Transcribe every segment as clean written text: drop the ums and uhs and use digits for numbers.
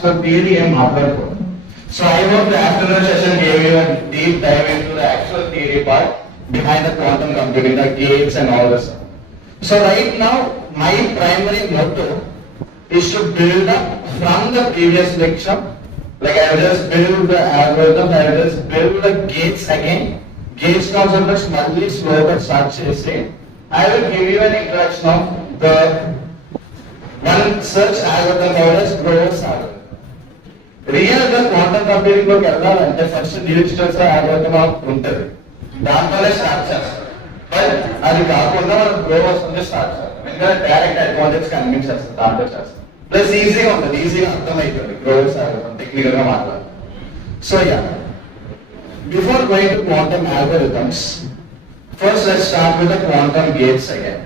actual theory and matter code. So I hope the afternoon session gave you a deep dive into the actual theory part behind the quantum computing, the gates and all this. So right now, my primary motto is to build up from the previous lecture. Like I will just build the algorithm, I will just build the gates again. Gates concepts mildly slow but start chasing. I will give you an introduction of the one search algorithm called as Grover's algorithm. Real the quantum computing లో వెళ్ళాలంటే first digital algorithm ఉంటుంది. దాంట్లోనే స్టార్ట్ చేస్తారు. బట్ అది కాకుండా మనం గ్రోవర్స్ నుంచి స్టార్ట్ చేస్తాం. ఎందుకంటే డైరెక్ట్ అడ్వాంటేజ్ కనిపించేస్తుంది దాంట్లో చేస్తాం. ప్లస్ ఈజీగా ఉంటుంది, ఈజీగా అర్థమవుతుంది గ్రోవర్స్ algorithm టెక్నికల్ గా మాట్లాడాలి. So yeah before going to quantum algorithms, first let's start with the quantum gates again.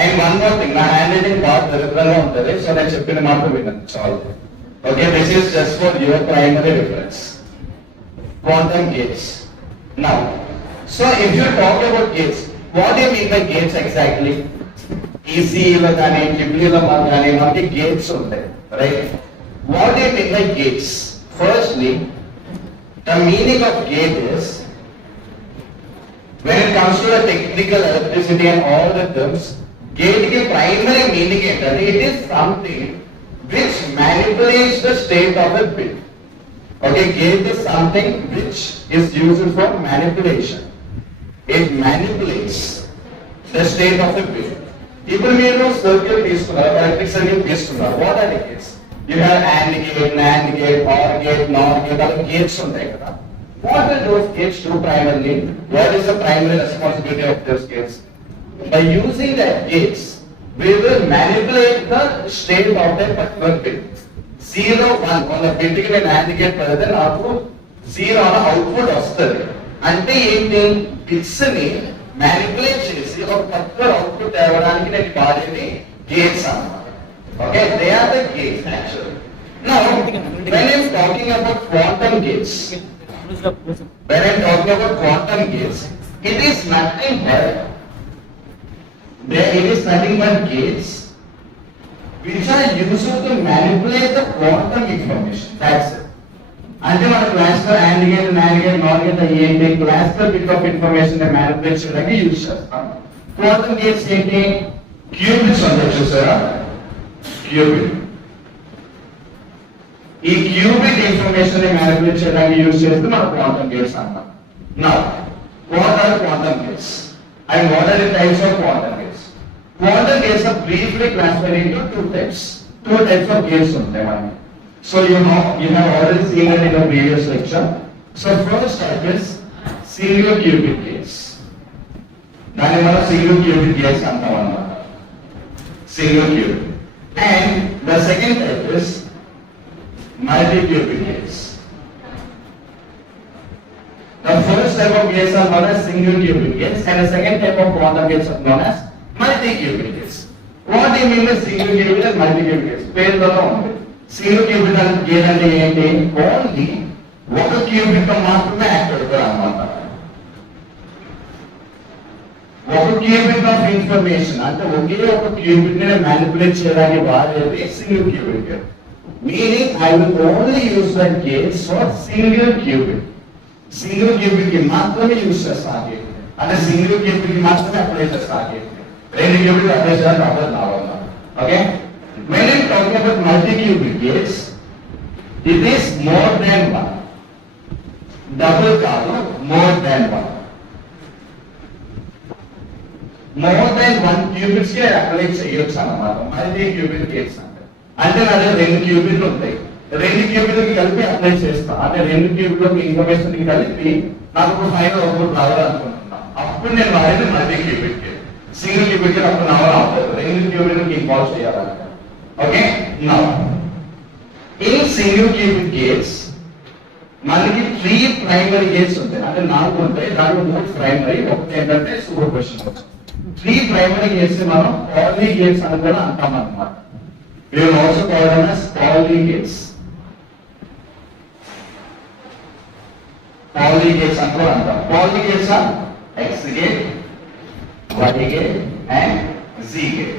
And one more thing, my handwriting part దరిద్రంగా ఉంటుంది, సో నేను చెప్పిన మాట వినండి చాలు. Okay, this is just for your primary reference. Quantum gates. Now, so if you talk about gates, what do you mean by gates exactly? ECE lo gaani, EEE lo gaani, manaki gates untayi, right? What do you mean by gates? Firstly, the meaning of gate is, when it comes to the technical electricity and all the terms, gate ki primary meaning entante, it is something which manipulates the state of a bit. Okay, gate is something which is used for manipulation. It manipulates the state of a bit. ఇప్పుడు మీరు circuit తీసుకున్నారు, electric circuit తీసుకున్నారు. What are the gates? You have AND gate, NAND gate, OR gate, NOR gate, అలా gates ఉంటాయి కదా. What are those gates do primarily? What is the primary responsibility of those gates? By using the gates, we will manipulate the state of a particular bit. 0, 1 on the bit కి నేను AND gate పెడితే నాకు 0 అనే అవుట్పుట్ వస్తుంది. అంటే ఏంటి? బిట్స్ ని మ్యానిపులేట్ చేసి ఒక పర్టికులర్ అవుట్పుట్ తేవడానికి నేను వాడేది గేట్స్ అన్నమాట. Okay, they are the gates actually. Now when I'm talking about quantum gates, it is nothing but gates which are used to manipulate the quantum information. That's it. అంటే మన classical AND gate, NAND gate, NOR gate ఏంటి? Classical bit of information ని manipulate చేయడానికి use చేస్తాం. Quantum gates ఏంటి? Qubits ఉంటాయి చూసారా? Qubit. ఈ క్యూబిట్ ఇన్ఫర్మేషన్ ని మ్యానిపులేట్ చేయడానికి యూజ్ చేస్తే మనం క్వాంటం గేట్స్ అంటాం. Now what are quantum gates and what are the types of quantum gates? Quantum gates are briefly classified into two types. Two types of gates ఉంటాయి మనకి. So you have already seen it in the previous lecture. So first type is single qubit gates. దాన్ని మనం single qubit gates అంటాం అన్నమాట. Single qubit. And the second type is multi qubit gates. The first type of gates are known as single qubit gates, and the second type of quantum gates are known as multi-qubit gates. What do you mean by single qubit and multi-qubit gates? పేరులోనే ఉంది. Single cubit gate అంటే ఏంటి? ఓన్లీ ఒక క్యూబిట్ తో మాత్రమే యాక్ట్ అవుతుంది అన్నమాట. ఒక క్యూబిట్ ఆఫ్ ఇన్ఫర్మేషన్ అంటే ఒకే ఒక క్యూబిట్ ని మ్యానిపులేట్ చేయడానికి వాడేది single qubit. Meaning I will only use the gates for single qubit. Single qubit కి మాత్రమే యూస్ చేస్తాను. అంటే సింగిల్ క్యూబిట్ కి మాత్రమే అప్లై చేస్తాను. రెండు క్యూబిట్ అప్లై చేయాలని అవ్వదు నా వల్ల. Okay, when I'm talking about multi-cubic gates, it is more than one. Double కాదు, more than one. More than one qubits కి అప్లై చేయొచ్చు అన్నమాట multi-cubic gates అంటే నా దగ్గర రెండు క్యూబిట్లు ఉంటాయి, రెండు క్యూబిట్లకి కలిపి అప్లై చేస్తా. అంటే రెండు క్యూబిట్లకి ఇన్ఫర్మేషన్ కలిపి నాకు ఒక ఫైనల్ అవుట్పుట్ రావాలనుకుంటున్నా. అప్పుడు నేను వాడేది multi-cubic gate. సింగిల్ క్యూబిట్ అప్పుడు నా వల్ల అవుతుంది, రెండు క్యూబిట్లకి ఇన్వాల్వ్ చేయాలంటే. Okay, now in single qubit gates మనకి 3 ప్రైమరీ గేట్స్ ఉంటాయి. అంటే 4 ఉంటాయి, దాంట్లో 3 ప్రైమరీ, ఒకటి ఏంటంటే సూపర్ పొజిషన్. 3 ప్రైమరీ గేట్స్ మనం పాలీ గేట్స్ అని కూడా అంటాం అన్నమాట. We will also call them as Pauli gates. Pauli gates అని కూడా అంటాం. Pauli gates are X gate, Y gate and Z gate.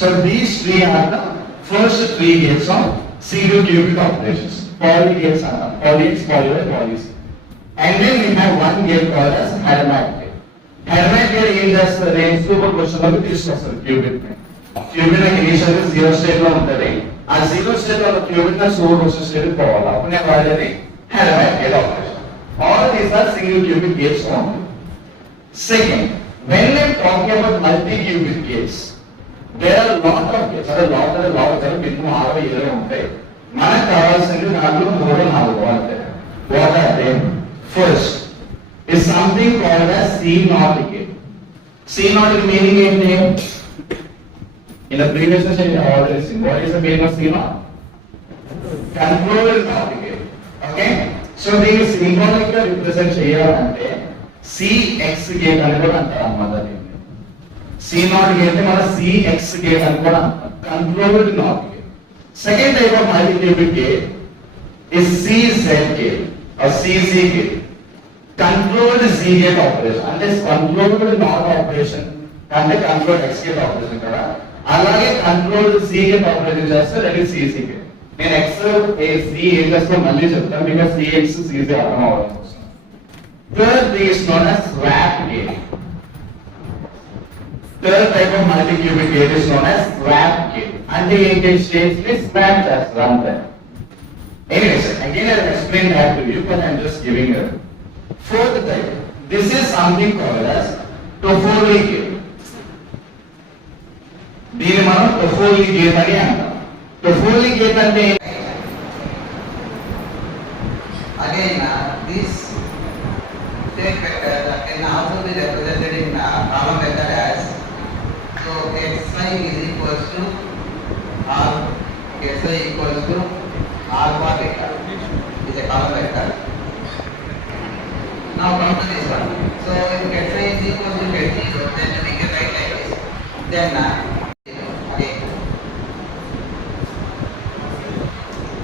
So these three are the first 3 gates of single qubit operations. Pauli gates are Pauli's, Pauli's. And then we have one gate called as Hadamard gate. Hadamard gate ఏం చేస్తుంది? Super position లో తీసుకొస్తారు క్యూబిట్ ని. క్యూబిట్ ని ఇనిషియల్ 0 స్టేట్ లో ఉంటుంది. ఆ 0 స్టేట్ లో క్యూబిట్ ని సూపర్ పొజిషన్ స్టేట్ కి పోవాలి. అప్పుడు నేను వాడేది Hadamard gate operation. All these are single qubit gates only. Second, when I am talking about multi-qubit gates, there are lot of gates. అంటే lot మినిమం 67 ఉంటాయి. మనకు కావాల్సింది దాంట్లో 3-4 అంతే. What are they? First is something called as C0 gate. C0 meaning ఏంటి? In the previous session I already seen. What is the meaning of C0? Control not gate. Okay? So దీన్ని సింబాలిక్ గా రిప్రజెంట్ చేయాలంటే CX gate అని కూడా అంటారు అన్నమాట. C0 gate మన CX gate అని కూడా controlled not gate. Second type of multi-qubit gate is CZ gate or CZ gate. Controlled Z gate operation అంటే controlled not operation అంటే controlled X gate operation కదా. అలాగే controlled Z gate operation చేస్తే that is CZ gate. నేను X A C ఏం చేస్తా మళ్ళీ చెప్తాను because CX CZ అర్థం అవ్వడం కోసం. Third is known as swap gate. Third type of multi-qubit gate is known as swap gate. అంటే ఏంటి? స్టేట్స్ ని స్వాప్ చేస్తారు అంతే. Anyways, again I will explain that to you, but I am just giving you. Fourth type, this is something called as Toffoli gate. దీన్ని మనం Toffoli gate అని అంటాం. Toffoli gate అంటే again this state vector can also be represented in column vector as xi is equals to r xi equals to alpha beta is a column vector. Now come to this one. So if xi is equals to z0, then we can write like this. Then again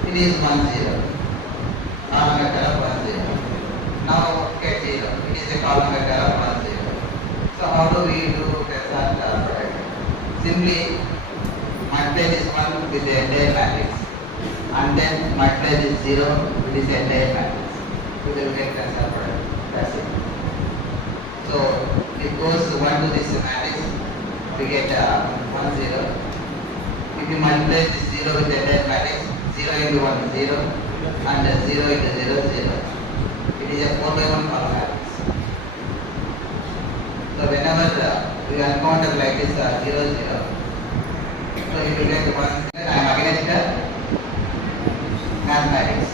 it is 1 0 column vector of 1 0. Now get 0, it is a column vector of 1 0. So how do we do that? Simply multiply this one with the entire matrix and then multiply this 0 with this entire matrix. So they will get transfer product. That's it. So it goes 1 to this matrix, we get 1 0. If you multiply this 0 with the entire matrix, 0 into 1 is 0 and 0 into 0 is 0. It is a 4 by 1 column matrix. So whenever we encounter like this 0 0, so it will get 1. I am against the mathematics.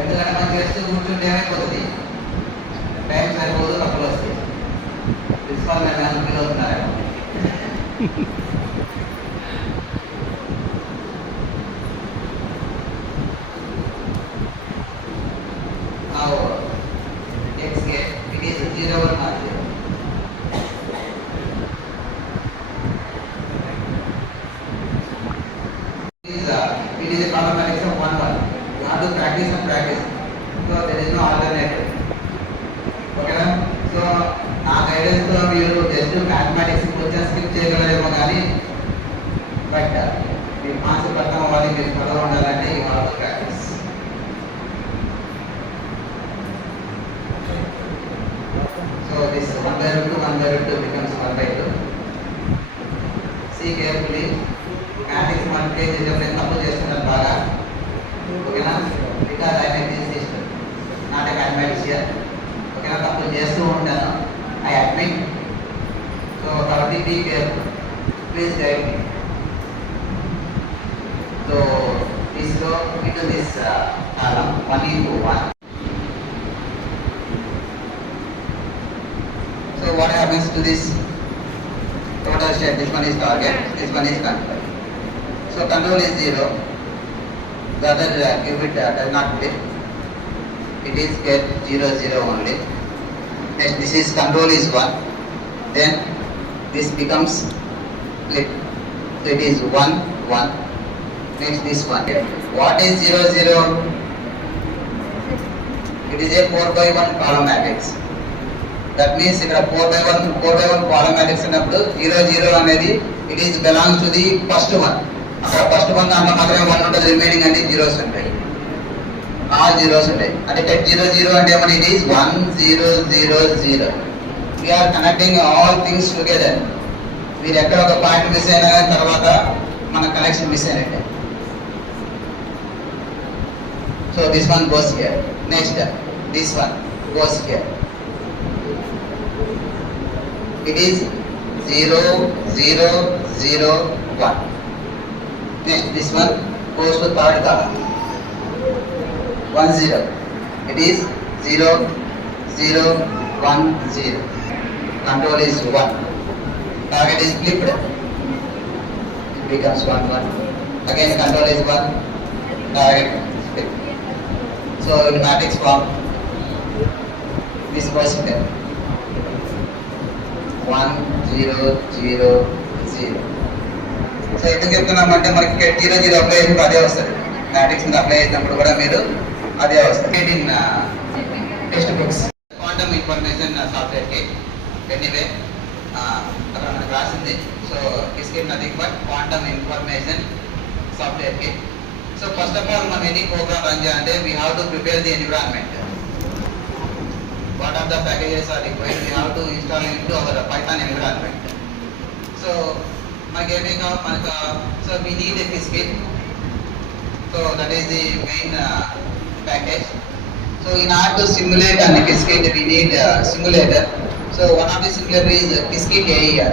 ఎందుకంటే మనం చేస్తూ కూర్చుంటే ఏమైపోతుంది, టైం సరిపోదు, తప్పులు వస్తాయి. ప్రిన్సిపాల్ నేను ఫీల్ అవుతున్నారేమో. Now x gate, it is 0 or not 0. It is a column matrix of 1 1. You have to practice and practice. So there is no alternative. Okay, so our guidance to just mathematics కొంచెం స్కిప్ చేయగలరేమో కానీ బట్ మీరు కాన్సెప్ట్ అర్థం అవ్వాలి, మీరు త్వరగా ఉండాలంటే ఈ what practice. So this 1/2 becomes 1/2. See carefully. Mathematics multiply చేసేటప్పుడు ఎంత తప్పు చేస్తున్నారు బాగా, ఓకేనా? Because I make this system not a mathematician, ఓకేనా? తప్పులు చేస్తూ ఉంటాను, ఐ అడ్మిట్. సో కాబట్టి be careful, please guide me. So దిస్లో into this column 1 into 1. So what happens to this total set? This one is target, this one is control. So control is 0. The other qubit does not flip. It is get 0 0 only. Next this is control is 1. Then this becomes flip. So it is 1 1. Next this one. What is 0 0? It is a 4/1 column matrix. That means ఇక్కడ 4/1 column matrix ఉన్నప్పుడు 0 0 అనేది it is belongs to the first one. అక్కడ first one దాంట్లో మాత్రమే 1 ఉంటుంది, రిమైనింగ్ అన్ని జీరోస్ ఉంటాయి, all zeros ఉంటాయి. అంటే 0 0 అంటే మన it is 1 0 0 0. We are connecting all things together. మీరు ఎక్కడ ఒక పాయింట్ మిస్ అయినా కానీ తర్వాత మన కనెక్షన్ మిస్ అయినట్టే. So this one goes here. Next this one goes here. It is 0 0 0 1. Next this one goes to third column 1 0. It is 0 0 1 0. Control is 1. Target is flipped. It becomes 1 1. Again control is 1. Target flipped. So in matrix form this goes here 1 0 0 0. సో ఎందుకు చెప్తున్నామంటే మనకి 0 0 అప్లై చేసినప్పుడు అదే వస్తుంది, మ్యాట్రిక్స్ మీద అప్లై చేసినప్పుడు కూడా మీరు అదే వస్తుంది. In text books quantum information సాఫ్ట్వేర్కి ఎనీవే అక్కడ మనకు రాసింది. So is nothing but quantum information సాఫ్ట్వేర్కి. సో ఫస్ట్ ఆఫ్ ఆల్ మనం ఎనీ ప్రోగ్రామ్ రన్ చేయాలంటే we have to prepare the environment. What are the packages are required, we have to install into our python environment. So మనకి ఏమేమి కావాలి మనకు, so we need a Qiskit. So that is the main package. So in order to simulate an Qiskit we need simulator. So one of the simulator is Qiskit AER.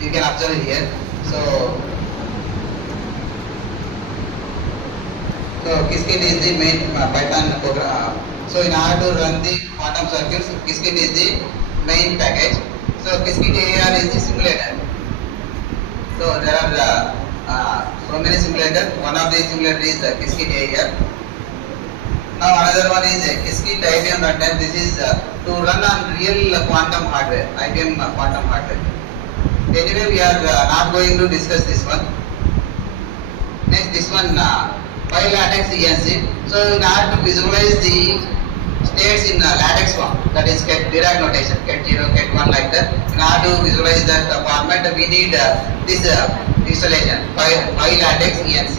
You can observe here. So Qiskit is the main Python program. So in order to run the quantum circuits, Qiskit is the main package. So Qiskit AER is the simulator. So there are so many simulators. One of the simulator is Qiskit AER. Now another one is Qiskit IBM runtime. This is to run on real quantum hardware, IBM quantum hardware. Anyway, we are not going to discuss this one. Next, this one. PyLatex ENC. So in order to visualize the states in latex form, that is get Dirac notation, get 0, get 1 like that. In order to visualize that format, we need this installation, PyLatex ENC.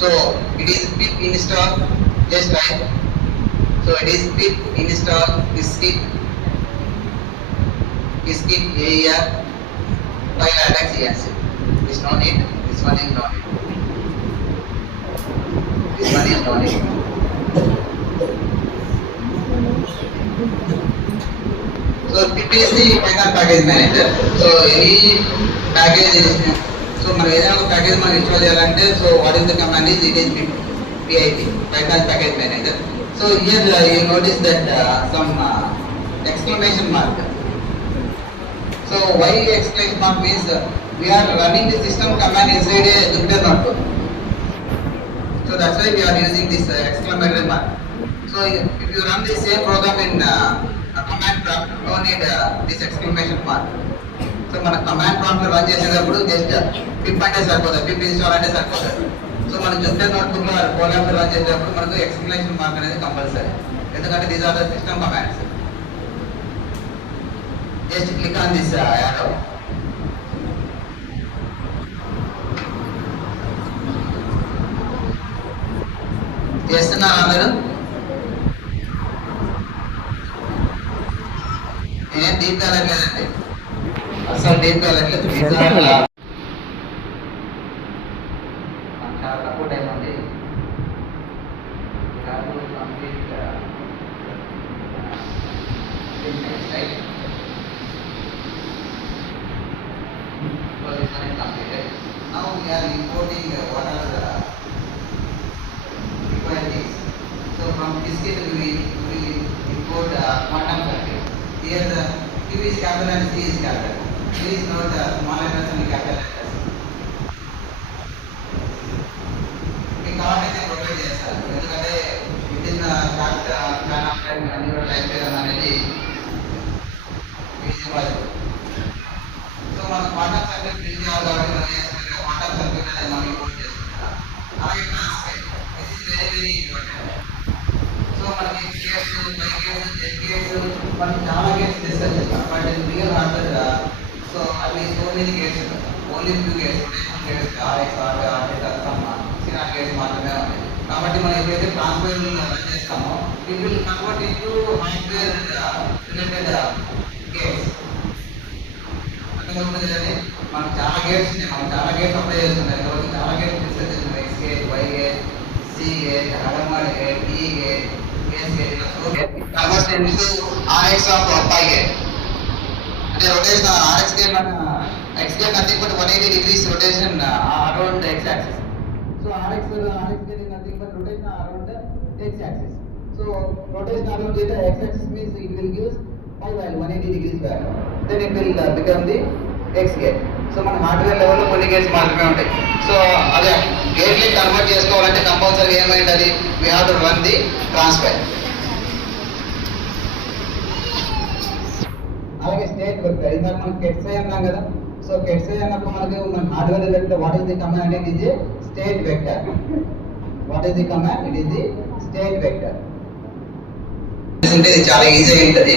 So it is pip install, just type. So it is pip install Qiskit AER PyLatex ENC. This no need, this one is no need, this one is no need. So pip is the Python package manager. So any package is, so మనం ఏదైనా ఒక ప్యాకేజ్ మనం ఇన్స్టాల్ చేయాలంటే, so what is the command is it is PIP, Python package manager. So here you notice that some exclamation mark. So why exclamation mark means we are running the system command inside a Jupyter notebook. So that's why we are using this exclamation mark. So if you run the same program in a command prompt, no need this exclamation mark. So మన command prompt run చేసేటప్పుడు just pip అంటే సరిపోతుంది, pip install అంటే సరిపోతుంది. సో మనం Jupiter notebook లో program run చేసేటప్పుడు మనకు ఎక్స్ప్లెనేషన్ మార్క్ అనేది కంపల్సరీ, ఎందుకంటే these are the system commands. Just click on this arrow. చేస్తున్నారా అందరూ? నేను డీప్ వెళ్ళట్లేదండి, అసలు డీప్ వెళ్ళట్లేదు. చాలా తక్కువ టైం ఉంది. Now we are importing what are the requirements. So from Qiskit we will import quantum circuit. Here the Q is capital and C is capital. Q is not small letters and capital letters. We కావాలంటే ప్రొవైడ్ చేస్తారు, ఎందుకంటే with in short plan of time అన్ని కూడా టైప్ చేయడం అనేది easy. So మనం quantum circuit build చేయాలి కాబట్టి మనం చేస్తున్న క్వాంటమ్ సర్క్యూట్ అనేది మనం ఇంపోర్ట్ చేసుకుంటాం. అలాగే transfer this is very very important. So మనకి gates, Y gates, Z gates, మనం చాలా గేట్స్ డిస్కస్ చేస్తాం. But in real hardware so అవి సో మెనీ గేట్స్ ఉంటాయి. Only few gates, rotational gates, RX, RX, CNOT gates మాత్రమే ఉన్నాయి. కాబట్టి మనం ఎప్పుడైతే ట్రాన్స్ఫర్ రన్ చేస్తామో it will convert into hardware related gates. కదండి, మనకు చాలా గేట్స్ ఉన్నాయి, మనం చాలా గేట్స్ అప్లై చేస్తున్నాయి కాబట్టి చాలా గేట్స్ డిస్కస్ చేస్తున్నాం. X gate, Y gate, C gate, Hadamard gate, D gate, S gate, ఇలా so gate convert into RX of pi gate. అంటే rotation RX gate X gate nothing but 180 degrees rotation around X axis. So RX gate is nothing but rotation around X axis. So rotation around the x-axis means it will give pi value 180 degrees value. Then it will become the x gate. So మన హార్డ్వేర్ లెవెల్లో కొన్ని గేట్స్ మాత్రమే ఉంటాయి. సో అదే గేట్ని కన్వర్ట్ చేసుకోవాలంటే కంపల్సరీ ఏమైంది, అది we have to run the transfer. అలాగే స్టేట్ వెక్టర్, ఇందాక మనం కెట్సై అన్నాం కదా. సో కెట్సై అన్నప్పుడు మనకి మన hardware vector what is the command, it is a state vector. What is the command, it is the state vector. ఇది చాలా ఈజీ ఉంటుంది,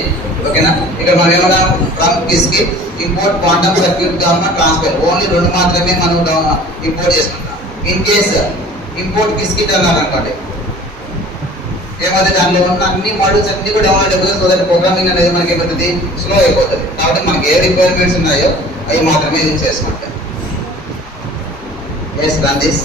ఓకేనా. ఇక్కడ మనం ఏమన్నా from Qiskit import quantum circuit gamma transfer only రెండు మాత్రమే మనం ఇంపోర్ట్ చేసుకుంటాం. ఇన్ కేస్ ఇంపోర్ట్ కిస్కిట్ అన్నారు అనుకోండి, ఏమైతే దానిలో ఉన్న అన్ని మోడల్స్ అన్ని కూడా డౌన్లోడ్ అయిపోతుంది. సో దట్ ప్రోగ్రామింగ్ అనేది మనకి ఏమవుతుంది, స్లో అయిపోతుంది. కాబట్టి మనకి ఏ రిక్వైర్మెంట్స్ ఉన్నాయో అవి మాత్రమే యూజ్ చేసుకుంటాం. Yes run this.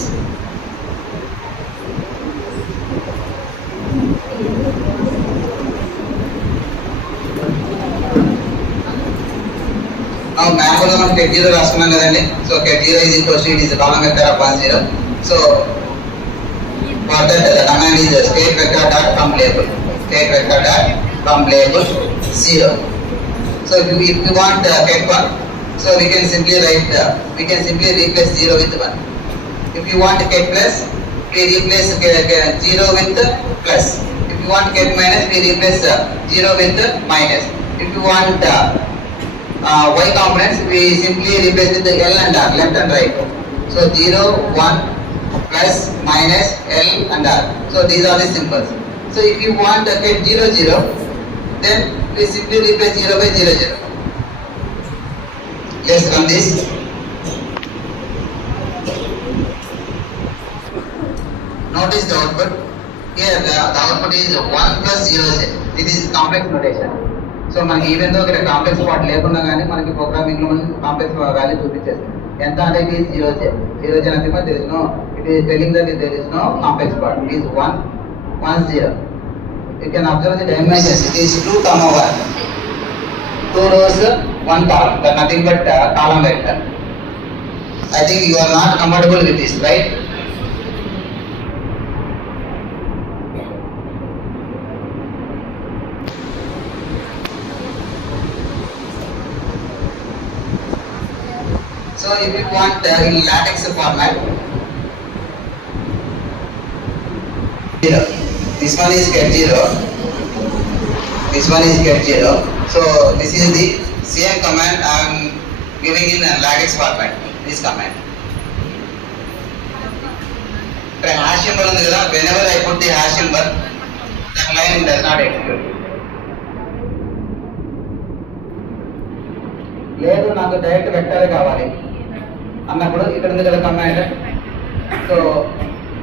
మ్యాన్యువల్ గా మనం కెట్ 0 రాస్తున్నాం కదండి. So ket 0 is equal to it is a column vector of 1 0. So for that the command is state vector dot from label, state vector dot from label 0. So if you want ket 1, so we can simply write we can simply replace 0 with 1. If you want ket plus, we replace 0 with plus. If you want ket minus, we replace 0 with minus. If you want y components, we simply replace with the L and R, left and right. So 0, 1, plus, minus, L and R. So these are the symbols. So if you want to get 0, 0, then we simply replace 0 by 0, 0. Let's run this. Notice the output. Here the output is 1 plus 0, 0. This is complex notation. So మనకి even though ఇక్కడ complex part లేకున్నా కానీ మనకి ప్రోగ్రామింగ్ లో మనకి complex value చూపించేస్తుంది. ఎంత అంటే ఇట్ ఈస్ 0 0 0 0 అంటే there is no, it is telling that there is no complex part. It is 1 1 0. You can observe the dimensions. It is 2, 1. 2 rows 1 column, but nothing but column vector. I think you are not comfortable with this, right? So if you want in latex format, 0. This one is get 0. This one is get 0. So this is the same command I am giving in latex format. This command. ఇక్కడ hash symbol ఉంది కదా, whenever I put the hash symbol that line does not execute. లేదు నాకు డైరెక్ట్ వెక్టరే కావాలి అన్నప్పుడు ఇక్కడ ఉంది కదా కమాండ్. సో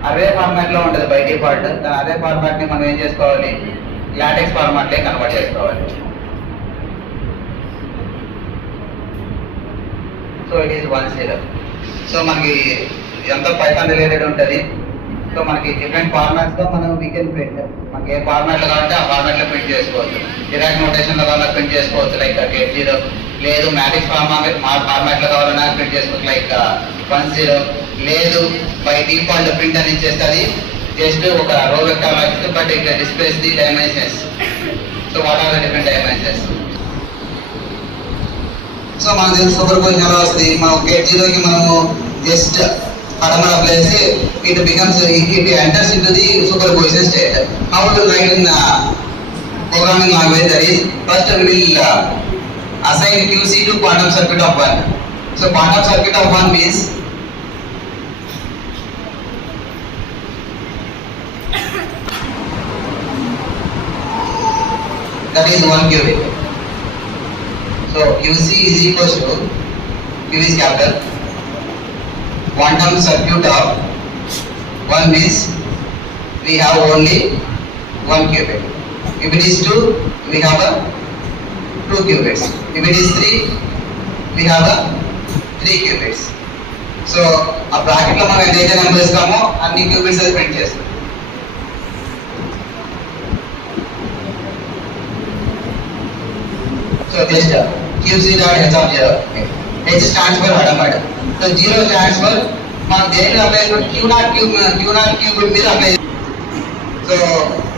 అదే ఫార్మాట్ లో ఉంటుంది బై డిఫాల్ట్. దాని అదే ఫార్మాట్ ని మనం ఏం చేసుకోవాలి, లాటెక్స్ ఫార్మాట్ లో కన్వర్ట్ చేసుకోవాలి. సో ఇట్ ఈస్ 1 సో మనకి ఎంత పైథాన్ రిలేటెడ్ ఉంటుంది. సో మనకి డిఫరెంట్ ఫార్మాట్స్ లో మనం వీ కెన్ ప్రింట్. మనకి ఏ ఫార్మాట్ లో కావాలంటే ఆ ఫార్మాట్ లో ప్రింట్ చేసుకోవచ్చు. డిరాక్ నోటేషన్ లో కావాలన్నా ప్రింట్ చేసుకోవచ్చు లైక్ గెట్ 0. లేదు మ్యాట్రిక్స్ ఫార్మాట్ లో కావాలన్నా ప్రింట్ చేసుకోవచ్చు లైక్ 10. లేదు బై డిఫాల్ట్ ప్రింట్ అని ఇచ్చేస్తుంది. జస్ట్ ఒక రో వెక్టర్ ఇస్తుంది, బట్ ఇక్కడ displays the dimensions. So what are the different dimensions. So మనకు తెలుసు సూపర్ పొజిషన్ ఎలా వస్తుంది. మనం గెట్ 0 కి మనము జస్ట్ పడమర అప్లై చేసి it becomes it enters into the superposition state. How to write in programming language that is first we will assign QC to quantum circuit of 1. So quantum circuit of 1 means that is 1 qubit. So QC is equals to Q is capital. Quantum circuit of 1 means we have only 1 qubit. If it is 2, we have a 2 qubits. If it is 3, we have a 3 qubits. So ఆ బ్రాకెట్ లో మనం ఏదైతే నెంబర్ ఇస్తామో అన్ని క్యూబిట్స్ అది ప్రింట్ చేస్తాం. So just QC dot h of 0. H stands for Hadamard. So 0 stands for మనం దేని అప్లై Q0 క్యూబిట్ మీద అప్లై. సో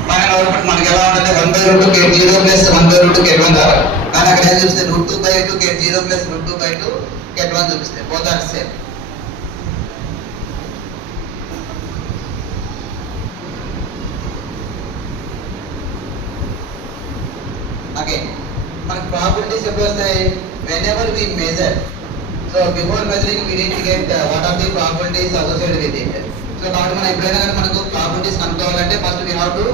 ఫైనల్ అవుట్పుట్ మనకి ఎలా ఉంటుంది, 1/√2 get 0 plus 1/√2 get 1 రావాలి. కానీ అక్కడ ఏం చూస్తే √2/2 get 0 plus √2/2 get 1 చూపిస్తే బోత్ ఆర్ సేమ్. ఓకే, మనకి ప్రాబబిలిటీస్ ఎప్పుడు వస్తాయి, whenever we measure. So before measuring we need to get what are the probabilities associated with it. So కాబట్టి మనం ఎప్పుడైనా కానీ మనకు ప్రాబబిలిటీస్ కనుక్కోవాలంటే first we have to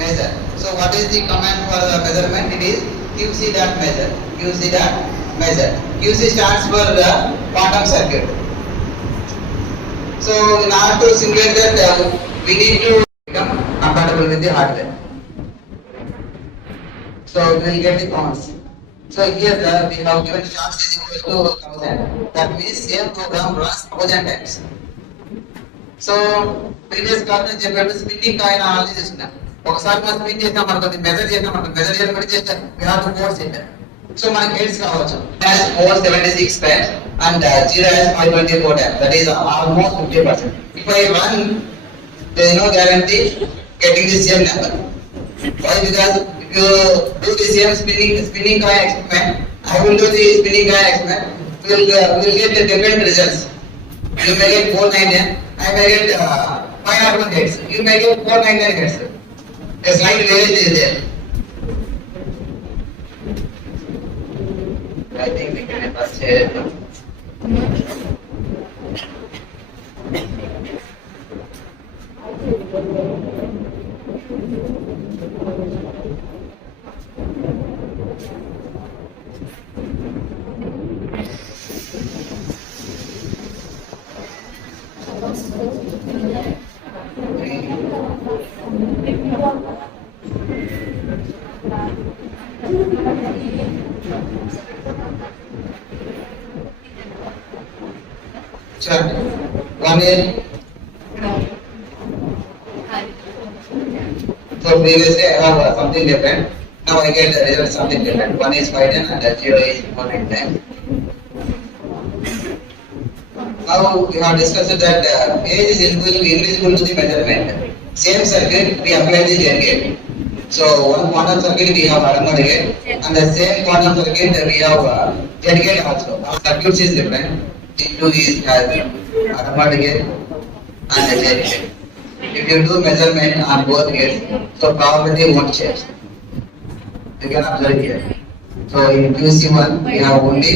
measure. So what is the command for the measurement? It is QC dot measure. QC dot measure. QC stands for the quantum circuit. So in order to simulate that, we need to become compatible with the hardware. So we will get the counts. So here we have given shots is equal to 1000. That means same program runs 1000 times. So previous class లో చెప్పాడు spinning coin analysis చేస్తున్నాం. ఒకసారి మనం స్పిన్ చేసినాం అనుకోండి, మెజర్ చేసినాం అనుకోండి, మెజర్ చేయడం just we have to force it. So మనకి హెడ్స్ కావచ్చు, has 476 times and 0 has 524 times. That is almost 50%. If I run, there is no guarantee getting the same number. Why? Because if you do the same spinning coin experiment, I will do the spinning coin experiment, we will get the different results. You may get 499, I may get 501 heads. You may get 499 heads. A slight variation is there. I think we can first say it. Chart 1 year. So previously I have something different. Now I get the result something different. 1 is 510 and 0 is 199. Now we have discussed that age is invisible to the measurement. Same circuit we apply the GET gate. So one quantum circuit we have Hadamard gate, and the same quantum circuit we have GET gate also. Our circuits is different. T2 is has Hadamard gate and the GET gate. If you do measurement on both gates, so probability won't change. You can observe here. So in QC1 we have only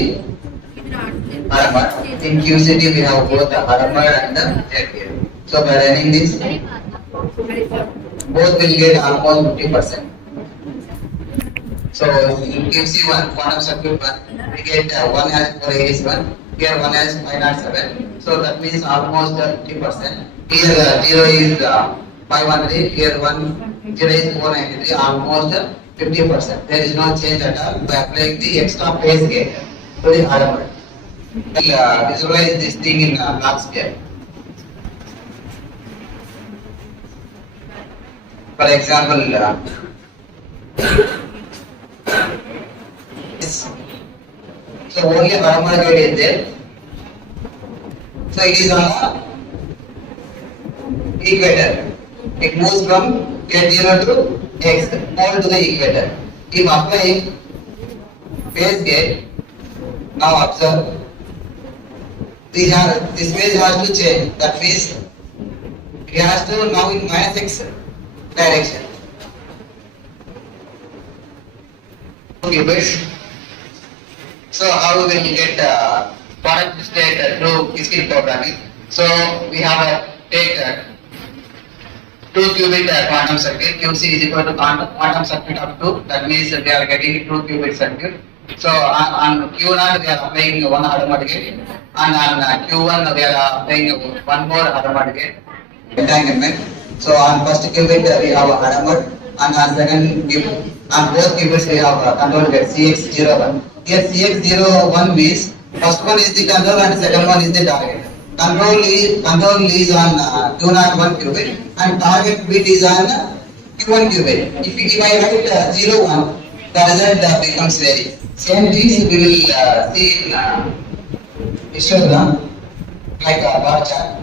Hadamard. In QCD we have both the Hadamard and the GET gate. So by running this, both will get almost 50%. So in QC one, quantum circuit one, we get 1 has 481, here 1 has 507. So that means almost 50%. Here 0 is 500, here 0 is 493, almost 50%. There is no change at all by applying the extra phase gate to the harder. We'll visualize this thing in log scale. For example, so only harmonic gate is there. So it is on the equator. It moves from gate 0 to x, pole to the equator. If applying phase gate, now observe, this phase has to change. That means it has to now in minus x direction. Qubits. So how we will get product state through discrete programming? So we have a take 2-qubit quantum circuit. QC is equal to quantum circuit of 2. That means we are getting 2-qubit circuit. So on Q0 we are applying one Hadamard gate, and on Q1 we are applying one more Hadamard gate. Entanglement. So on first qubit we have Hadamard, and on second qubit, on both qubits we have control gate CX01. Here CX01 means first one is the control and second one is the target. Control is on Q01 qubit and target bit is on Q1 qubit. If I write 01, the result becomes vary. Same things we will see in histogram like a bar chart.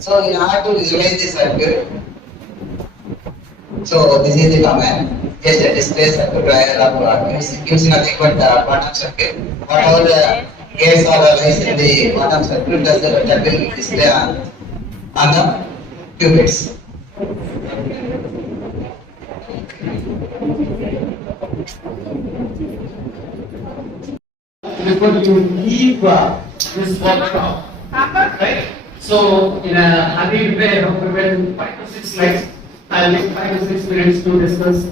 So in order to visualize the circuit, so this is the command. Just a display circuit diagram gives nothing but quantum circuit. Whatever the gates are lies in the quantum circuit, that will display on the qubits. Before you leave this workshop, right? So in a hurried way, I have prepared 5 to 6 slides. I'll take 5 to 6 minutes to discuss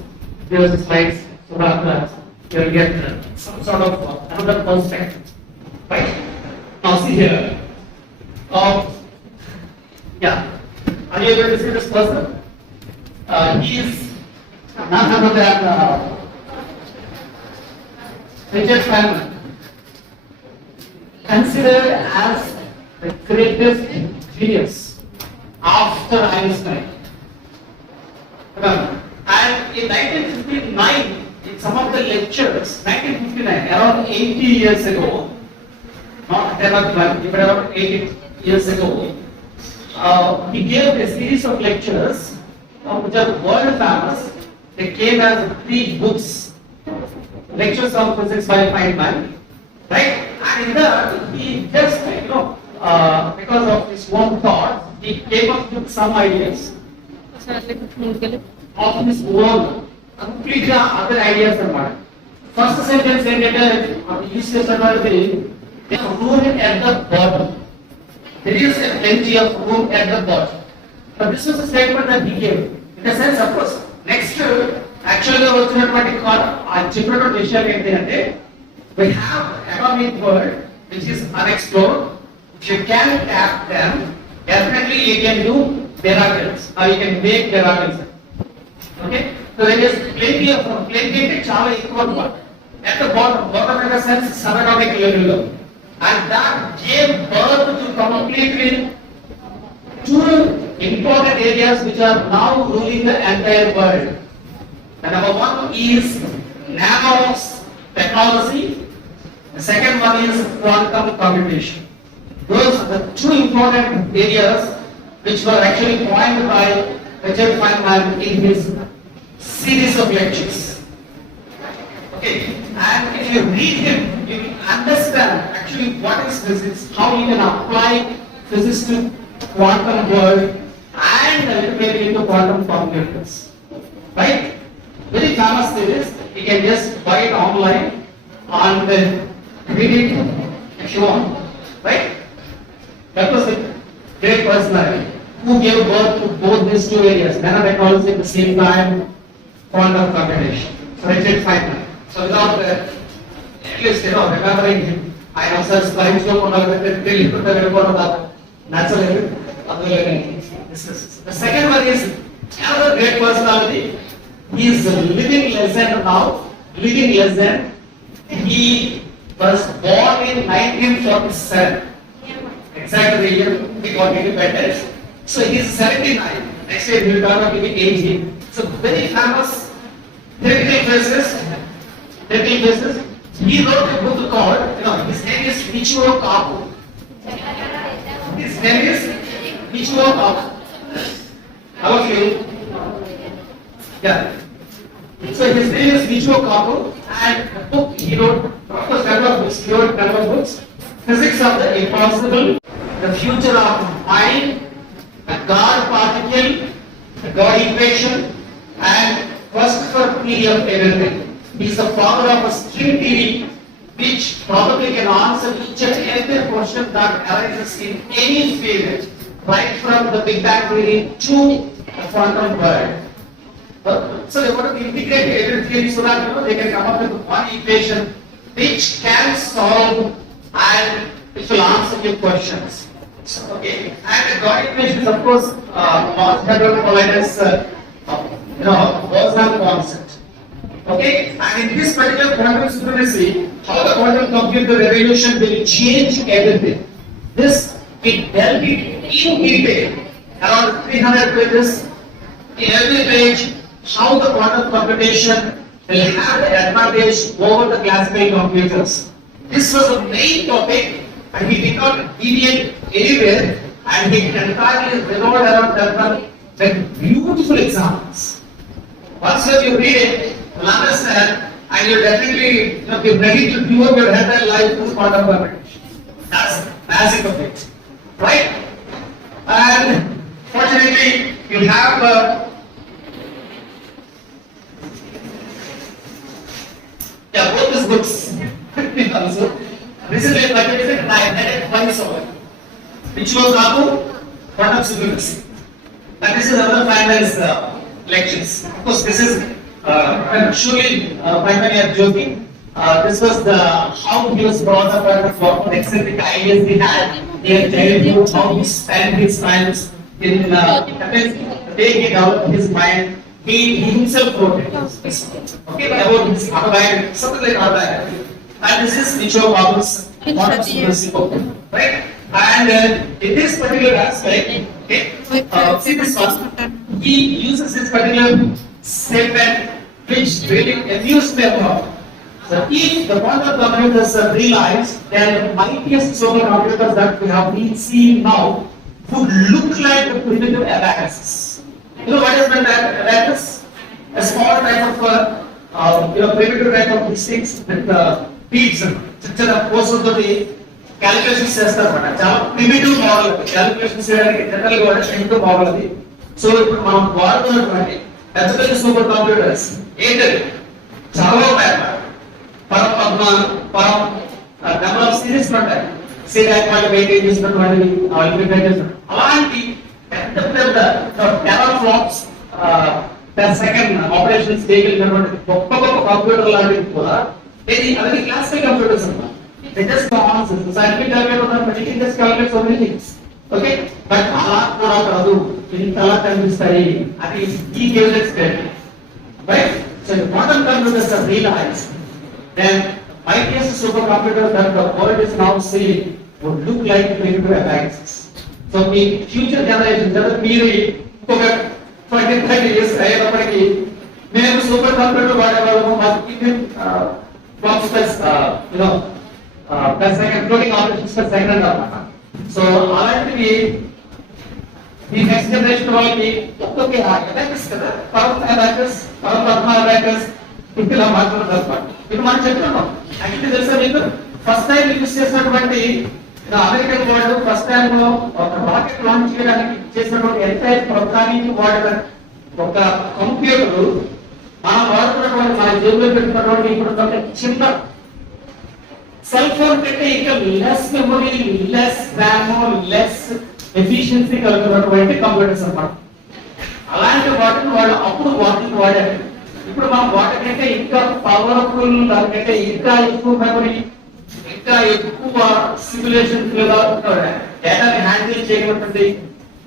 those slides so that you'll get some sort of another perspective. Right? Now see here. Yeah. Are you able to see this person? He is none other than Richard Feynman, considered as the greatest genius after Einstein. And in 1959, in some of the lectures, 1959, around 80 years ago, not 10 or 12, but around 80 years ago, he gave a series of lectures which are world famous. They came as 3 books, Lectures on Physics by Feynman, right? And in that, he just, because of his own thoughts, he came up with some ideas of his own, completely other ideas and what. First sentence ఏంటంటే ఈస్ట్ అన్నది room at the bottom. There is plenty of room at the bottom. But this was a statement that he gave. In a sense, of course, next actually వచ్చినటువంటి ఆ చెప్పినటువంటి విషయాలు ఏంటి అంటే we have atomic world which is unexplored. If you can tap them, definitely you can do miracles or you can make miracles. Okay, so there is plenty చాలా ఎక్కువ అన్నమాట. At the bottom in a sense subatomic level, and that gave birth to completely 2 important areas which are now ruling the entire world. The number 1 is nano technology. The second one is quantum computation. Those are the 2 important areas which were actually coined by Richard Feynman in his series of lectures. Okay, and if you read him, you will understand actually what is physics, how you can apply physics to quantum world and a little bit into quantum computers. Right? very famous series. You can just buy it online and read it if you want, right? That was a great personality who gave birth to both these two areas, nanotechnology at the same time, quantum computation. So Richard Feynman. So without at least remembering him, I have such slides to really put the report of that natural the second one is another great personality. He is a living legend now, living legend. He was born in 1947. Exactly the year we got independence. So he is 79. Next year he will turn out to be 80. So very famous theoretical physicist. He wrote a book called, his name is Michio Kaku. His name is Michio Kaku. How are you? Yeah. So his name is Michio Kaku, and the book he wrote, of course, number of books. He wrote number of books. Physics of the impossible, the future of mind, the God particle, the God equation, and Christopher theory of everything. He is the father of a string theory, which probably can answer each and every question that arises in any field, right from the Big Bang theory to the quantum world. So they want to integrate every theory so that they can come up with one equation which can solve and which will answer your questions. Okay, and the God equation is of course Bose-Hadron-Collider's Boltzmann constant. Okay, and in this particular quantum supremacy, how the quantum computer revolution will change everything. This we delve it in detail, around 300 pages. In every page, how the quantum computation will have the advantage over the classical computers. This was the main topic, and he did not deviate anywhere, and he entirely revolved around that one with beautiful examples. Once you read it, you'll understand, and you'll definitely be ready to give up your entire life to quantum computation. That's the basic of it, right? And fortunately, you have both these books. Also, recently I had one over, which was Kaku, quantum supremacy. And this is another Feynman's lectures. Of course, this is surely Feynman are joking. This was how he was brought up and what eccentric ideas he had. He had childhood, how he spent his times in the day he developed his mind. He himself wrote it. Okay, about his autobiography, something like autobiography. And this is Michio Kaku's quantum supremacy book, right? And in this particular aspect, okay, see this one, he uses this particular statement which really amused me a lot. So if the quantum computers are realized, then the mightiest supercomputers that we have been seeing now would look like the primitive abacuses. You know what is meant by abacus? A small type of primitive type of these things with beads and portions of the calculations చేస్తారన్నమాట. చాలా primitive model calculations చేయడానికి జనరల్ గా primitive model అది. సో ఇప్పుడు మనం వాడుతున్నటువంటి పెద్ద పెద్ద సూపర్ కంప్యూటర్స్ ఏంటది? చాలా నెంబర్ ఆఫ్ సిరీస్ ఉంటాయి. సిరాక్ వాళ్ళు మెయింటైన్ చేసినటువంటి అలాంటి పెద్ద పెద్ద టెరాఫ్లాప్స్ పర్ సెకండ్ ఆపరేషన్స్ చేయగలిగినటువంటి గొప్ప గొప్ప కంప్యూటర్ లాంటివి కూడా అది క్లాసికల్ కంప్యూటర్స్ అన్నమాట. They just go on. So scientific calculator but it can just calculate so many things. Okay, but alat kuda kaadu intala kanipistayi adi he gives it credit, right? So the quantum computers are realized, then mightiest supercomputer that the world is now seeing would look like primitive abacuses. So in future generations, that మీరు ఒక 20-30 years అయ్యేటప్పటికి మేము super computer వాడేవాళ్ళము, మాకు blocks per second, floating operations per second అన్నమాట. సో అలాంటివి ఈ next generation వాళ్ళకి ఒక్కొక్క అబాకస్ కదా, అబాకస్ ఇలా మాట్లాడుతారు అన్నమాట. ఇప్పుడు మనం చెప్తున్నాం యాక్చువల్లీ తెలుసా మీకు, ఫస్ట్ టైం యూజ్ చేసినటువంటి అమెరికన్ వాళ్ళు ఫస్ట్ టైం ఒక రాకెట్ లాంచ్ చేయడానికి చేసినటువంటి ఎంటైర్ ప్రోగ్రామింగ్ వాడిన ఒక కంప్యూటర్ మనం వాడుతున్నటువంటి మన జేబులో పెట్టుకున్నటువంటి ఇప్పుడు ఒక చిన్న సెల్ ఫోన్ కంటే ఇంకా less memory, less RAM, less efficiency కలుగుతున్నటువంటి కంప్యూటర్స్ అన్నమాట. అలాంటి వాటిని వాళ్ళు అప్పుడు వాటిని వాడారు. ఇప్పుడు మనం వాటికంటే ఇంకా పవర్ఫుల్, దానికంటే ఇంకా ఎక్కువ మెమరీ, ఇంకా ఎక్కువ సిమ్యులేషన్స్ లేదా డేటాని హ్యాండిల్ చేయబడుతుంది.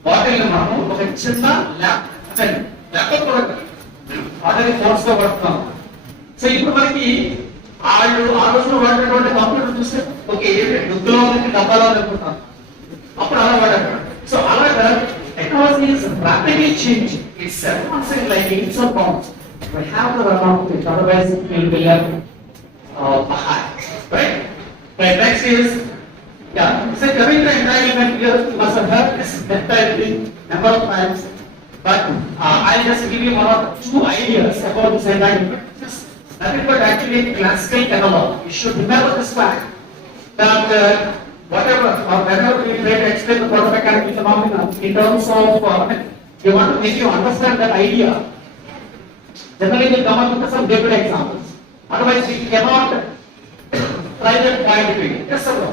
వాటిని మనం ఒక చిన్న ల్యాప్టాప్ కూడా వాటిని ఫోర్స్ గా పడుతున్నాం. సో ఇప్పుడు మనకి వాళ్ళు ఆ రోజులో వాడినటువంటి కంప్యూటర్ చూస్తే ఓకే దుగ్గులో ఉంది డబ్బాలో అనుకుంటాం, అప్పుడు అలా వాడారు. సో అలాగా technology is rapidly changing. It's advancing like leaps and bounds. We have to run out of it, otherwise we will be left behind. Right? Right. Next is, yeah. So coming to entanglement here, you must have heard this mentality number of times. But I'll just give you one or two ideas about this entanglement. Nothing but actually classical analog. You should remember this fact that whatever or whenever we try to explain the quantum mechanical phenomena in terms of we want to make you understand that idea. Generally, we come up with some different examples. Otherwise, we cannot try that point to it. Yes or no?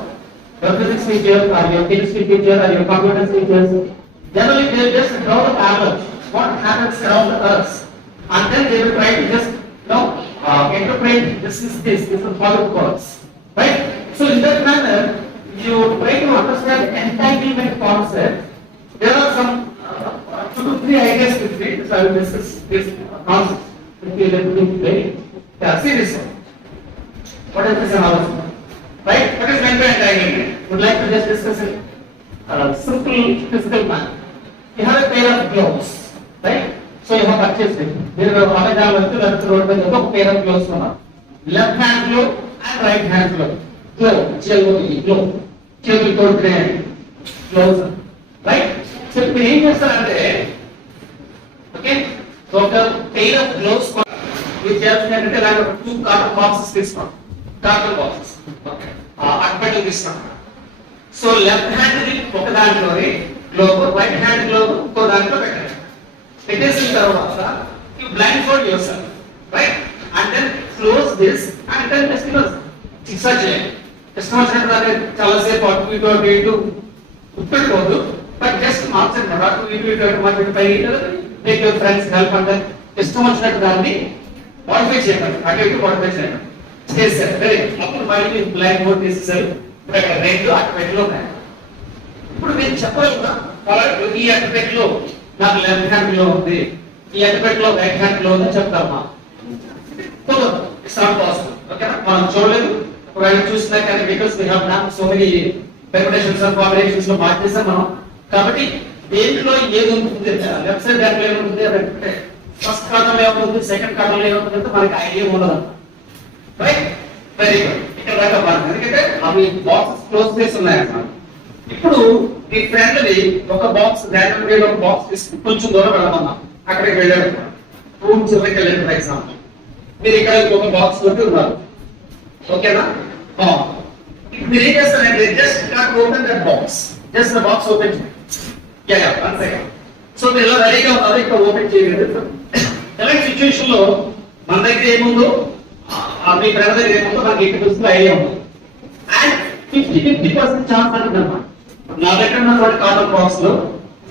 Your physics teacher, or your chemistry teacher, or your computer teachers, generally they just draw the average, what happens around us, and then they will try to just interpret this is how it works, right? So in that manner, you try to understand entanglement concept. There are some 2 to 3 ideas with me, so I will discuss this concept with you a little bit today. Yeah, see this one. What is this analysis? Right? What is meant by entanglement? Would like to just discuss it. Simple physical manner. You have a pair of gloves, right? So you have purchased it. There are Amazon left road with a pair of gloves, left hand glove and right hand glove. Glove, glove. Children go train, gloves, right? So the aim is that, okay? So the pair of gloves, which have 2 carton boxes this one, carton boxes, okay? Unbundle this one. So left hand ఒక దాంట్లోనే glove, right hand glove ఇంకో దాంట్లో పెట్టండి. పెట్టేసిన తర్వాత you blindfold yourself, right? And then close this and then just such a customer చాలాసేపు అటు ఇటు ఉప్పెట్టుకోవద్దు, బట్ జస్ట్ మార్చండి అటు ఇటు మేక్ యువర్ ఫ్రెండ్స్ హెల్ప్ అంటే ఇష్టం వచ్చినట్టు దాన్ని మాడిఫై చేయండి, అటు ఇటు మాడిఫై చేయండి చేస్తారు. అప్పుడు మళ్ళీ బ్లాక్ బోర్డ్ తీసేసారు. ఇప్పుడు అక్కడ 2 అటుపెట్టులో ఉన్నాయి. ఇప్పుడు నేను చెప్పగలుగుతా ఈ అటుపెట్టులో నాకు లెఫ్ట్ హ్యాండ్ లో ఉంది, ఈ అటుపెట్టులో రైట్ హ్యాండ్ లో ఉందని చెప్తామా? It's not possible. ఓకేనా? మనం చూడలేదు, ఒకవేళ చూసినా కానీ because we have done so many permutations of combinations లో మార్చేసాం మనం. కాబట్టి దేంట్లో ఏది ఉంటుంది, లెఫ్ట్ సైడ్ దాంట్లో ఏముంటుంది, ఫస్ట్ కాటంలో ఏముంటుంది, సెకండ్ కాటంలో ఏముంటుంది మనకి ఐడియా ఉండదు. రైట్? Very good. ఇక్కడ దాకా బాగుంది, ఎందుకంటే అవి బాక్సెస్ క్లోజ్ చేసి ఉన్నాయి అన్నమాట. ఇప్పుడు మీ ఫ్రెండ్ ని ఒక బాక్స్ ర్యాండమ్ ఒక బాక్స్ తీసుకుని కొంచెం దూరం వెళ్ళమన్నా, అక్కడికి వెళ్ళాడు, రూమ్ చివరికి వెళ్ళాడు ఫర్ ఎగ్జాంపుల్. మీరు ఇక్కడ ఒక బాక్స్ లోకి ఉన్నారు, ఓకేనా? మీరు ఏం చేస్తారంటే just not open that box, just the box open చేయండి. One second. సో మీరు ఇలా రెడీగా ఉన్నారు, ఇక్కడ ఓపెన్ చేయలేదు. ఎలాంటి సిచ్యువేషన్ లో మన దగ్గర ఏముందో మీ ఫ్రెండ్ దగ్గర ఏముందో మనకి ఎక్కడ వస్తుందో ఐడియా ఉంది. అండ్ 50% ఛాన్స్ అంటున్నమాట. నా దగ్గర ఉన్నటువంటి కాటన్ బాక్స్ లో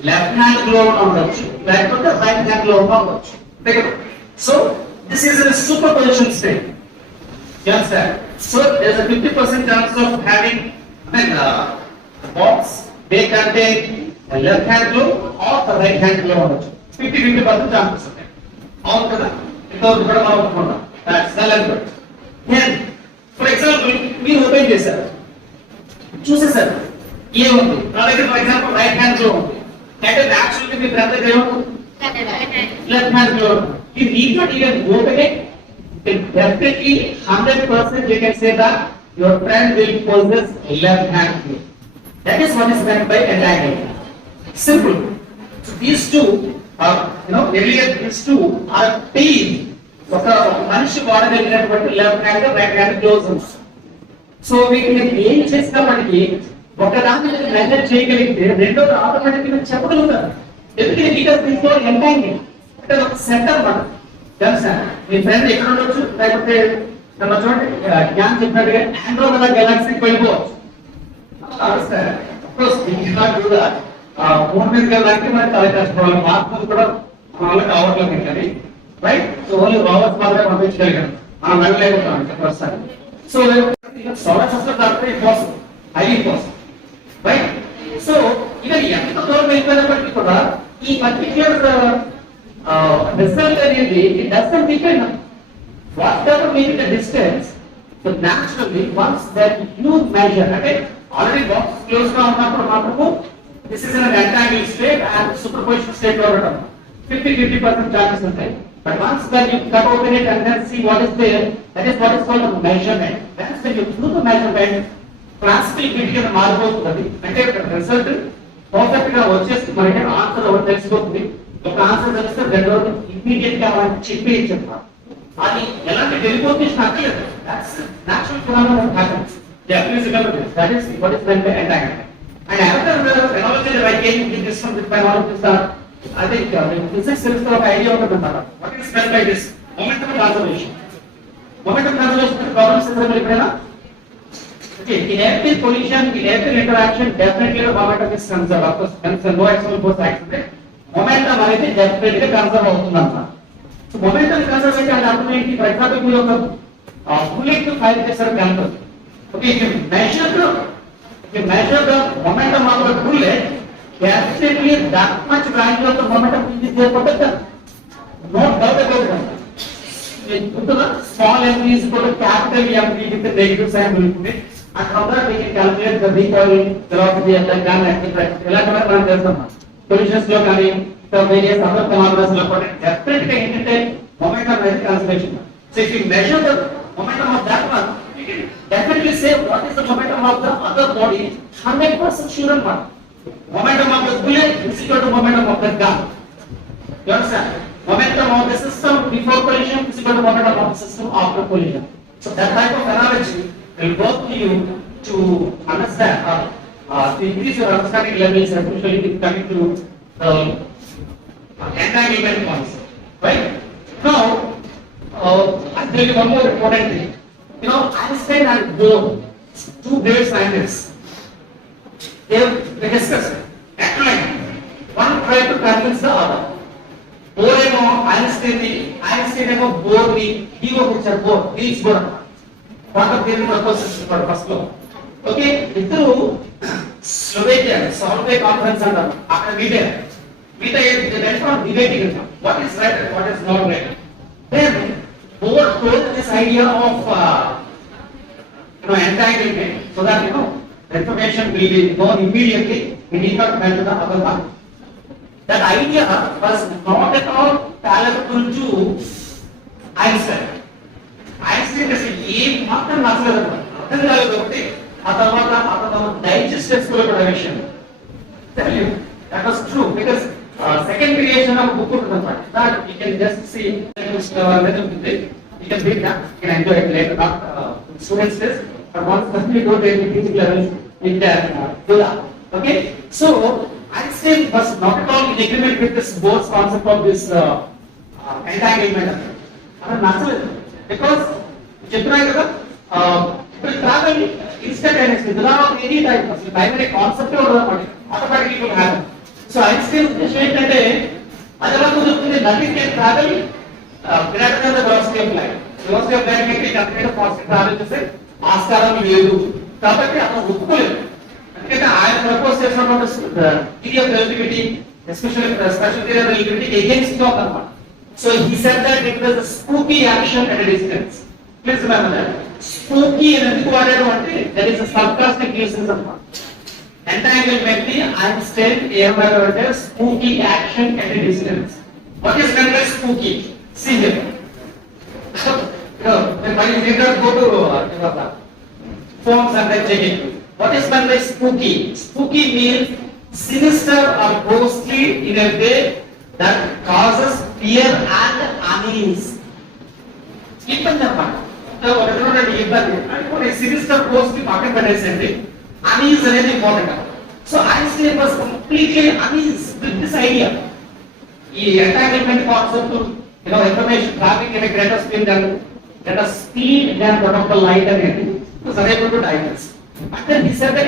లెఫ్ట్ హ్యాండ్ గ్లో ఉండొచ్చు, లేకపోతే రైట్ హ్యాండ్ గ్లో ఉండొచ్చు. So this is a superposition state. You understand? So there's a 50% chance of having box they contain a left hand glove or the right hand glove ఉండొచ్చు. 50% chances ఉంటాయి. అవును కదా? ఇంకొకటి కూడా మనం అనుకుంటాం. That's the language. Then, for example, మీరు ఓపెన్ చేశారు, చూసేసారు ఏముంది నా దగ్గర, for example right hand glow ఉంది. అంటే యాక్చువల్లీ మీ ఫ్రెండ్ దగ్గర ఏముంది, left hand glow. You need not even open it. Definitely 100% you can say that your friend will possess left hand glove. That is what is meant by entanglement. Simple. So these two are, earlier these two are a team. ఒక మనిషి వాడగలిగినటువంటి left hand right hand gloves ఉంది. So వీటిని ఏం చేసినప్పటికీ ఒకదాన్ని మెజర్ చేయగలిగితే రెండోది ఆటోమేటిక్ గా చెప్పగలుగుతారు. ఎందుకంటే బికాస్ దీంట్లో ఎంటాంగిల్ అంటే ఒక సెంటర్ మనం తెలుసా మీ ఫ్రెండ్ ఎక్కడ ఉండొచ్చు, లేకపోతే நம்ம చూడండి జ్ఞాన్ చెప్పినట్టుగా ఆండ్రోమెడా గెలాక్సీకి వెళ్ళిపోవచ్చు. మూడు మీదకి వెళ్ళడానికి మనకి చాలా కష్టం, మార్పులు కూడా మన వాళ్ళకి అవ్వట్లేదు కానీ రైట్. సో ఓన్లీ రోబోట్స్ మాత్రమే పంపించగలిగాం, మనం వెళ్ళలేకపోతాం ప్రస్తుతానికి. సో సోలార్ సిస్టమ్ దాంట్లో possible, highly possible right. So ఇక ఎంత దూరం వెళ్ళిపోయినప్పటికీ కూడా ఈ పర్టిక్యులర్ రిజల్ట్ అనేది it doesn't depend whatever may be the distance. So naturally once that you measure, okay, already box closed గా ఉన్నప్పుడు మాత్రము this is in an entangled state and superposition state లో ఉండటం 50% chances ఉంటాయి. But once that you cut open it and then see what is there, that is what is called a measurement. Once when you do the measurement, classification మారిపోతుంది. అంటే result perfect గా వచ్చేసి మనకి ఆన్సర్ ఒకటి తెలిసిపోతుంది. ఒక ఆన్సర్ తెలిస్తే రెండు రోజులు ఇమ్మీడియట్ గా మనం చెప్పి చెప్తాం. అది ఎలాంటి డెలిపోటేషన్ అక్కర్లేదు. That's natural phenomena that happens. Yeah, please remember this. That is what is meant by entanglement. And another analogy that I can give this one with my knowledge is that I think physics is the idea of the matter. What is meant by this? Momentum conservation. Momentum conservation problems is very clear. Okay, in every collision, in every interaction, definitely the momentum is conserved. Of course, there is no external force acting. Momentum అనేది definitely conserve అవుతుందన్నమాట. So momentum conservation and argument, for example, we have bullet to fire చేశారు గంటలు. Okay, if you measure the momentum of a bullet, definitely that much value of the momentum is there protected. No doubt about that. Small m is equal to capital M with the negative sign will be, and from that we can calculate the recoil velocity and the gun etc. ఎలా కూడా మనం చేస్తాం. Collisions లో కానీ the various other phenomena లో కూడా definitely ఏంటంటే momentum అనేది conservation. So if you measure the momentum of that one, you can definitely say what is the momentum of the other body. 100% sure and one. Momentum of the bullet is equal to momentum of the gun. You understand? Momentum of the system before collision is equal to momentum of the system after collision. So that type of analogy will help you to understand to increase your understanding levels, especially if coming to the entanglement concept. Right? Now, I'll tell you one more important thing. You know, Einstein and Bohr, two great scientists, they discussed at length. One tried to convince the other. Bohr emo Einstein emo Bohr ni ego picture Bohr, Niels Bohr. Quantum theory proposes for first law. Okay, iddaru Slovakia Solvay conference antaru. Akkada meet they went on debating what is right and what is not right. Then Bohr told this idea of entanglement so that the information will be known immediately. We need not measure the other one. That idea was not at all palatable to Einstein. Einstein is ఏం మాత్రం నచ్చలేదు అర్థం కాలేదు ఒకటి ఆ తర్వాత అతను డైజెస్ట్ చేసుకోలేకపోయిన విషయం. Tell you that was true because second creation of book ఉంటుందన్నమాట. That you can just see you can read that, you can enjoy it later not students this, but once you go to any basic level you can do that. Okay, so Einstein was not at all in agreement with this Bohr's concept of this entanglement. అతను నచ్చలేదు because చెప్పినా కదా ఇప్పుడు travel instantaneously without any time అసలు టైం అనే కాన్సెప్ట్ ఉండదన్నమాట. Automatically it will happen. So Einstein ఉద్దేశం ఏంటంటే అది ఎలా కుదురుతుంది, nothing can travel greater than the velocity of light. Velocity of light కంటే కంప్లీట్ ఫాస్ట్ ట్రావెల్ చేసే ఆస్కారం లేదు కాబట్టి అతను ఒప్పుకోలేదు. ఎందుకంటే ఆయన ప్రపోజ్ చేసినటువంటి theory of relativity especially special theory of relativity against గా ఉందన్నమాట. So he said that it was a spooky action at a distance. Please remember that. Spooky అని ఎందుకు వాడారు అంటే that is a sarcastic usage అన్నమాట. Entanglement ని Einstein ఏమన్నారు అంటే spooky action at a distance. What is meant by spooky? See here. When you need to go to phones and then check it. What is meant by spooky? Spooky means sinister or ghostly in a way that causes fear and unease. ఇబ్బంది అన్నమాట. ఇబ్బంది సినిస్టర్ ఘోస్ట్లీ పక్కన పెట్టేసండి. unease అనేది important. So Einstein was completely unease with this idea. ఈ entanglement concept information traveling at a greater speed than that of the light and anything. So they able to diagnose. And then he said that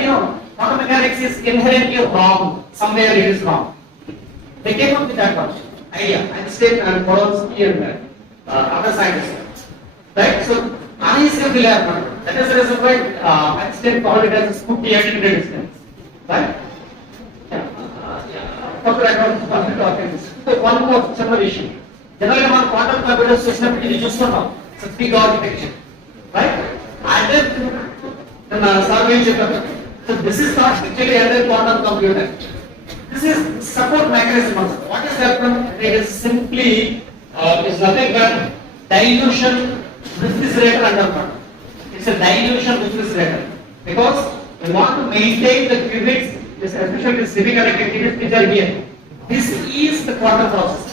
quantum mechanics is inherently wrong. Somewhere it is wrong. They came up with that idea. Einstein and Podolsky and other scientists. Right? So uneasily that is the reason why Einstein called it as a spooky antiquated distance. Right? One more similar issue. Generally, one quantum computer system is used for now. It's a big architecture, right? And then survey. So this is not actually under quantum computer. This is support mechanism. What is happening? It is simply is nothing but dilution refrigerator under quantum. It's a dilution refrigerator because we want to maintain the qubits, especially the semiconductor qubits which are here. This is the quantum processor.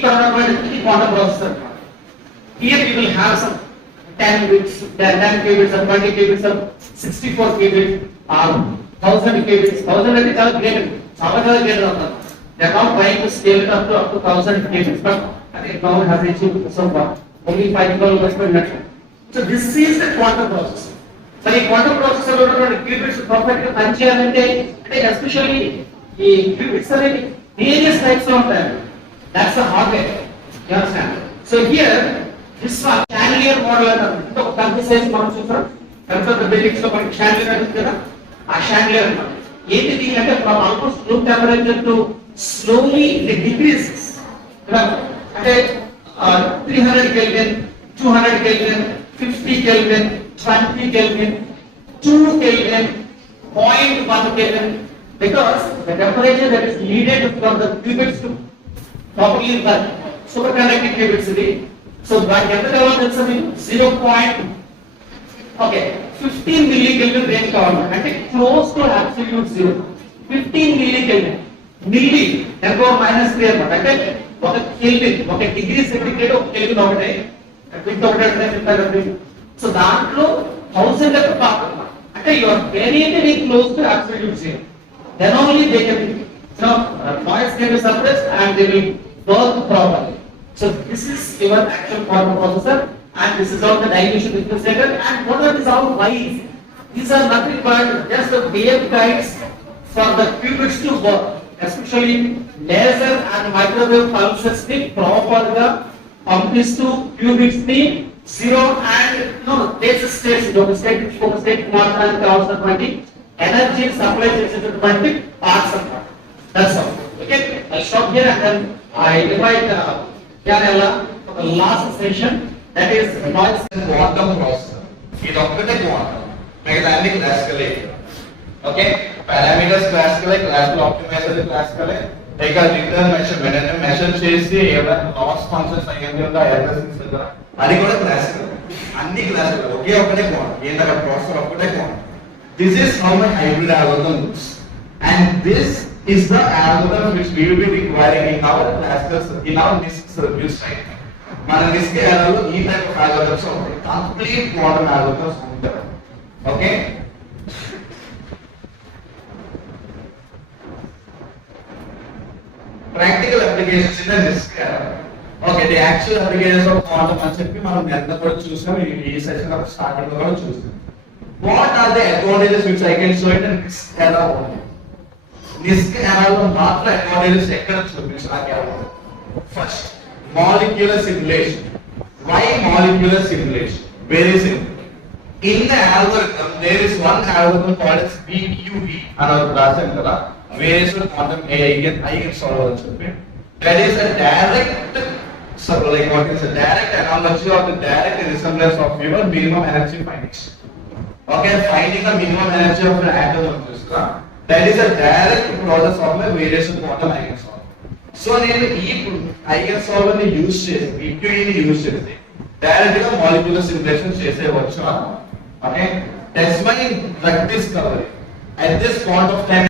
Quantum processor. Here we will have some 10 bits, 10 qubits, or 20 qubits, or 64 qubits, or 1000 qubits. 1000 is greater. They are not trying to scale it up to 1000 qubits, but I think now it has achieved so far only 5 kilometers per minute. So this is the quantum processor. So the quantum processor qubits perfectly punching, especially the qubits are various types of them. That's the hardware. You understand? So here, this one chandelier model. The size the buildings of chandelier. A chandelier. From almost room temperature to slowly it decreases. 300 Kelvin, 200 Kelvin, 50 Kelvin, 20 Kelvin, 2 Kelvin, 0.1 Kelvin. Because the temperature that is needed for the qubits to properly run superconducting qubits. So by temperature is 15 millikelvin range cover, close to absolute zero. 15 millikelvin. Milli, therefore minus 3 Kelvin, degree centigrade of Kelvin. So that low 1000 of power. You are very close to absolute zero. Then only they can, noise can be suppressed and they will work properly. So this is your actual quantum processor, and this is all the dilution refrigerator. And what are these all wires? These are nothing but just the waveguides for the qubits to work, especially laser and microwave pulses proper pumps to qubits zero and base states, focus state, quantum and also 20 energy supply to 20 parts of it. That's all. Okay, I'll stop here and then I invite Janella for the last session, that is noise Quantum processor. This is quantum. Make classical. Okay, parameters classical, classical optimizer classical. Take a return measurement, measure chase, loss functions, errors, అది కూడా classical. అన్ని classical. ఒకే quantum. ఏంటంటే processor ఒకటే quantum. This is how my hybrid algorithm looks, and this is the algorithm which we will be requiring in our classes, in our NISQ circuits. మన NISQ error ఈ type of algorithms ఉంటాయి, complete quantum algorithms ఉంటాయి. Okay. Practical applications in the NISQ error. Okay, the actual applications of quantum అని చెప్పి మనం ఎంత కూడా చూసాం, ఈ సెషన్ లో స్టార్టింగ్ లో కూడా చూసాం. What are the advantages which I can show in the NISQ era only? NISQ era lo maatra advantages ekkada chupinchalaru. First, molecular simulation. Why molecular simulation? Very simple. In the algorithm, there is one algorithm called as BQE, another rasam kada, various quantum eigensolver అని చెప్పి. That is a direct, what is a direct analogy of the direct resemblance of your minimum energy findings. Okay, finding the minimum energy of the atom of this, that is a direct process of my various quantum eigensolver. So నేను ఈ eigensolver ని యూస్ చేసి BQE ని యూస్ చేసి direct గా molecular simulation చేసేవచ్చు. Okay, that's my drug discovery. At this point of time